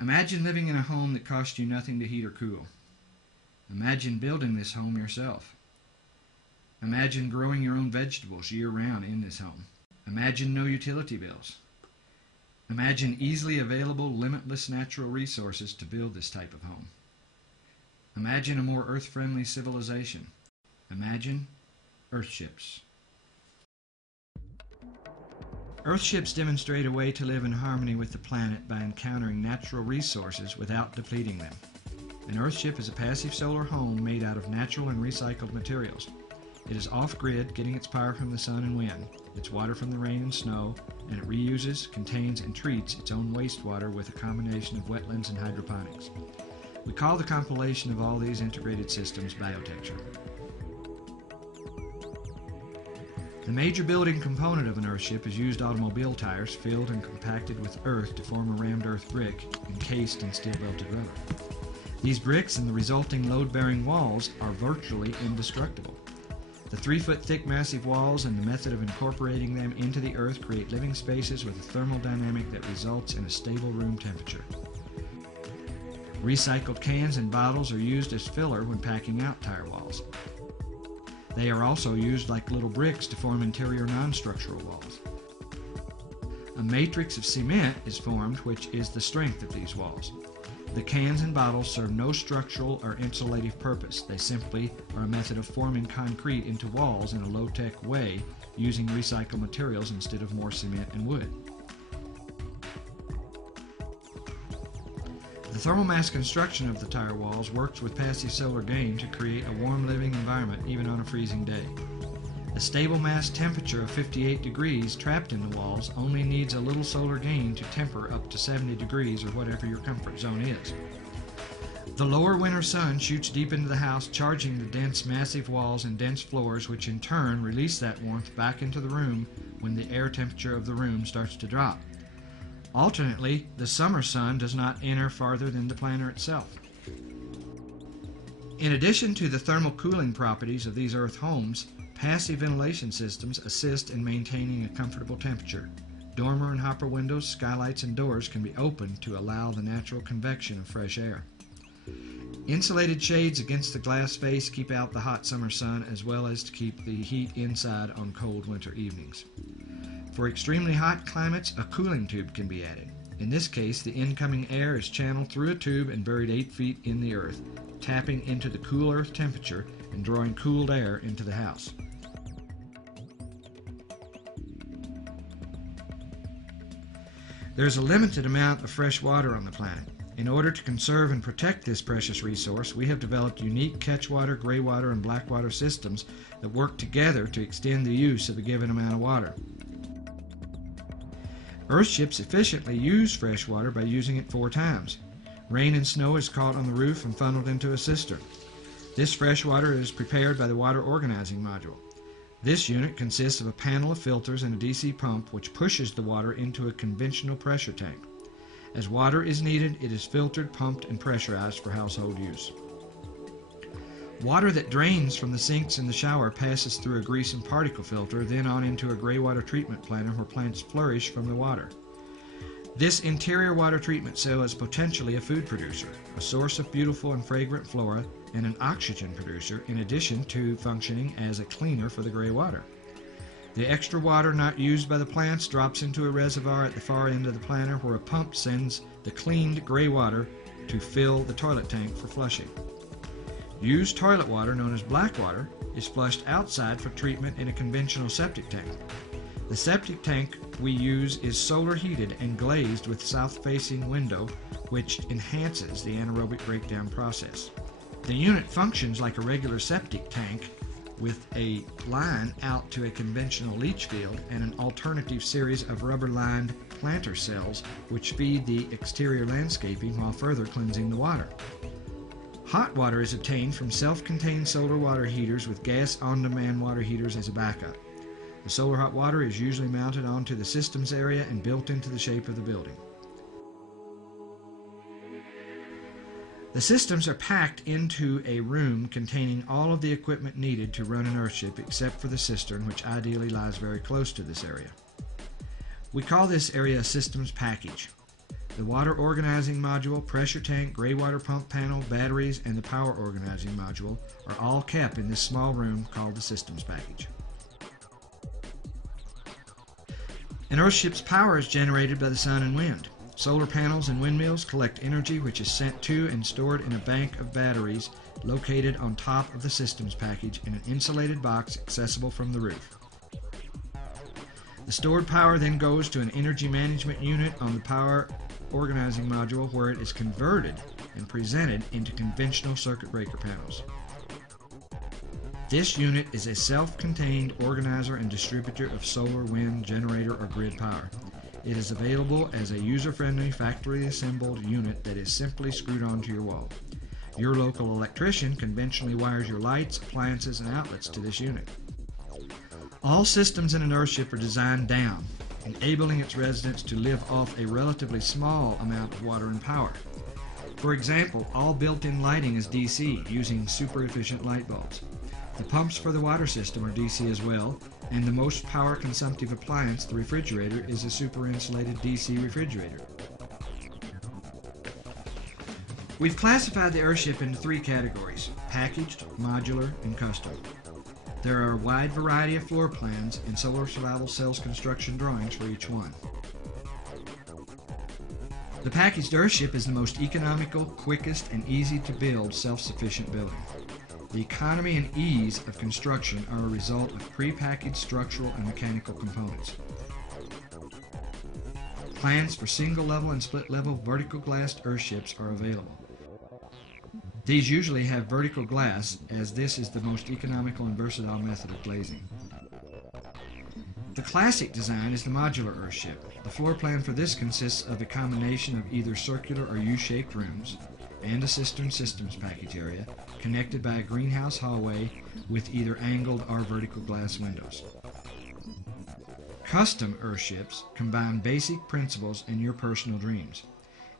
Imagine living in a home that costs you nothing to heat or cool. Imagine building this home yourself. Imagine growing your own vegetables year-round in this home. Imagine no utility bills. Imagine easily available, limitless natural resources to build this type of home. Imagine a more earth-friendly civilization. Imagine Earthships. Earthships demonstrate a way to live in harmony with the planet by encountering natural resources without depleting them. An Earthship is a passive solar home made out of natural and recycled materials. It is off-grid, getting its power from the sun and wind, its water from the rain and snow, and it reuses, contains, and treats its own wastewater with a combination of wetlands and hydroponics. We call the compilation of all these integrated systems Biotecture. The major building component of an Earthship is used automobile tires filled and compacted with earth to form a rammed earth brick encased in steel-belted rubber. These bricks and the resulting load-bearing walls are virtually indestructible. The 3-foot thick massive walls and the method of incorporating them into the earth create living spaces with a thermal dynamic that results in a stable room temperature. Recycled cans and bottles are used as filler when packing out tire walls. They are also used like little bricks to form interior non-structural walls. A matrix of cement is formed, which is the strength of these walls. The cans and bottles serve no structural or insulative purpose. They simply are a method of forming concrete into walls in a low-tech way using recycled materials instead of more cement and wood. The thermal mass construction of the tire walls works with passive solar gain to create a warm living environment even on a freezing day. A stable mass temperature of 58 degrees trapped in the walls only needs a little solar gain to temper up to 70 degrees or whatever your comfort zone is. The lower winter sun shoots deep into the house, charging the dense massive walls and dense floors, which in turn release that warmth back into the room when the air temperature of the room starts to drop. Alternately, the summer sun does not enter farther than the planter itself. In addition to the thermal cooling properties of these earth homes, passive ventilation systems assist in maintaining a comfortable temperature. Dormer and hopper windows, skylights, and doors can be opened to allow the natural convection of fresh air. Insulated shades against the glass face keep out the hot summer sun as well as to keep the heat inside on cold winter evenings. For extremely hot climates, a cooling tube can be added. In this case, the incoming air is channeled through a tube and buried 8 feet in the earth, tapping into the cool earth temperature and drawing cooled air into the house. There's a limited amount of fresh water on the planet. In order to conserve and protect this precious resource, we have developed unique catchwater, gray water, and black water systems that work together to extend the use of a given amount of water. Earthships efficiently use fresh water by using it 4 times. Rain and snow is caught on the roof and funneled into a cistern. This fresh water is prepared by the water organizing module. This unit consists of a panel of filters and a DC pump which pushes the water into a conventional pressure tank. As water is needed, it is filtered, pumped, and pressurized for household use. Water that drains from the sinks in the shower passes through a grease and particle filter, then on into a gray water treatment planter where plants flourish from the water. This interior water treatment cell is potentially a food producer, a source of beautiful and fragrant flora, and an oxygen producer, in addition to functioning as a cleaner for the gray water. The extra water not used by the plants drops into a reservoir at the far end of the planter where a pump sends the cleaned gray water to fill the toilet tank for flushing. Used toilet water, known as black water, is flushed outside for treatment in a conventional septic tank. The septic tank we use is solar heated and glazed with south-facing window, which enhances the anaerobic breakdown process. The unit functions like a regular septic tank with a line out to a conventional leach field and an alternative series of rubber-lined planter cells which feed the exterior landscaping while further cleansing the water. Hot water is obtained from self-contained solar water heaters with gas on-demand water heaters as a backup. The solar hot water is usually mounted onto the systems area and built into the shape of the building. The systems are packed into a room containing all of the equipment needed to run an Earthship except for the cistern, which ideally lies very close to this area. We call this area a systems package. The water organizing module, pressure tank, gray water pump panel, batteries, and the power organizing module are all kept in this small room called the systems package. An Earthship's power is generated by the sun and wind. Solar panels and windmills collect energy which is sent to and stored in a bank of batteries located on top of the systems package in an insulated box accessible from the roof. The stored power then goes to an energy management unit on the power organizing module where it is converted and presented into conventional circuit breaker panels. This unit is a self-contained organizer and distributor of solar, wind, generator, or grid power. It is available as a user-friendly, factory-assembled unit that is simply screwed onto your wall. Your local electrician conventionally wires your lights, appliances, and outlets to this unit. All systems in an Earthship are designed down, enabling its residents to live off a relatively small amount of water and power. For example, all built-in lighting is DC, using super-efficient light bulbs. The pumps for the water system are DC as well, and the most power-consumptive appliance, the refrigerator, is a super-insulated DC refrigerator. We've classified the Earthship into three categories: packaged, modular, and custom. There are a wide variety of floor plans and Solar Survival Cells construction drawings for each one. The packaged Earthship is the most economical, quickest, and easy to build self-sufficient building. The economy and ease of construction are a result of pre-packaged structural and mechanical components. Plans for single-level and split-level vertical glassed Earthships are available. These usually have vertical glass, as this is the most economical and versatile method of glazing. The classic design is the modular Earthship. The floor plan for this consists of a combination of either circular or U-shaped rooms and a systems package area connected by a greenhouse hallway with either angled or vertical glass windows. Custom Earthships combine basic principles and your personal dreams.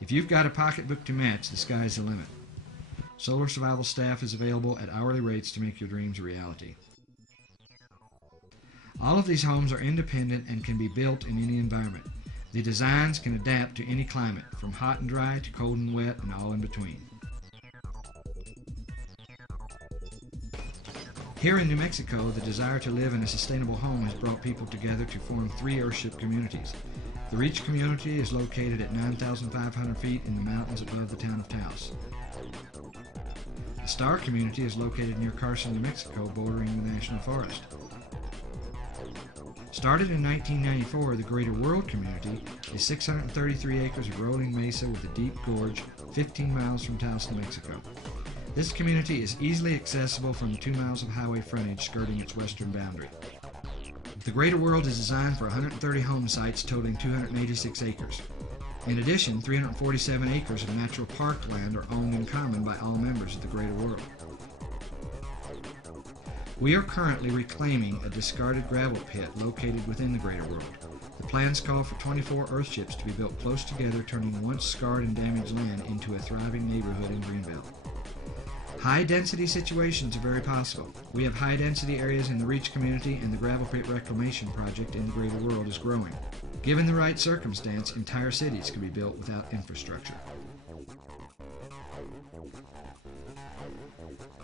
If you've got a pocketbook to match, the sky's the limit. Solar Survival staff is available at hourly rates to make your dreams a reality. All of these homes are independent and can be built in any environment. The designs can adapt to any climate, from hot and dry to cold and wet and all in between. Here in New Mexico, the desire to live in a sustainable home has brought people together to form 3Earthship communities. The Reach community is located at 9,500 feet in the mountains above the town of Taos. The Star community is located near Carson, New Mexico, bordering the National Forest. Started in 1994, the Greater World community is 633 acres of rolling mesa with a deep gorge 15 miles from Taos, New Mexico. This community is easily accessible from the 2 miles of highway frontage skirting its western boundary. The Greater World is designed for 130 home sites totaling 286 acres. In addition, 347 acres of natural park land are owned in common by all members of the Greater World. We are currently reclaiming a discarded gravel pit located within the Greater World. The plans call for 24 Earthships to be built close together, turning once scarred and damaged land into a thriving neighborhood in Greenbelt. High-density situations are very possible. We have high-density areas in the Reach community, and the gravel pit reclamation project in the Greater World is growing. Given the right circumstance, entire cities can be built without infrastructure.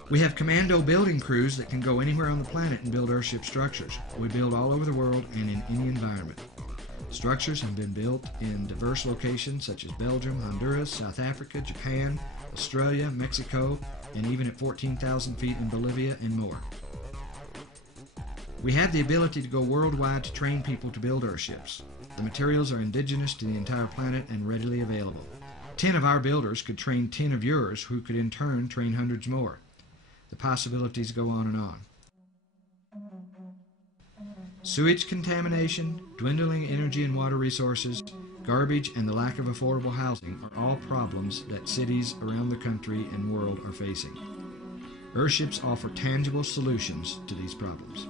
We have commando building crews that can go anywhere on the planet and build Earthship structures. We build all over the world and in any environment. Structures have been built in diverse locations such as Belgium, Honduras, South Africa, Japan, Australia, Mexico, and even at 14,000 feet in Bolivia and more. We have the ability to go worldwide to train people to build Earthships. The materials are indigenous to the entire planet and readily available. 10 of our builders could train 10 of yours, who could in turn train hundreds more. The possibilities go on and on. Sewage contamination, dwindling energy and water resources, garbage, and the lack of affordable housing are all problems that cities around the country and world are facing. Earthships offer tangible solutions to these problems.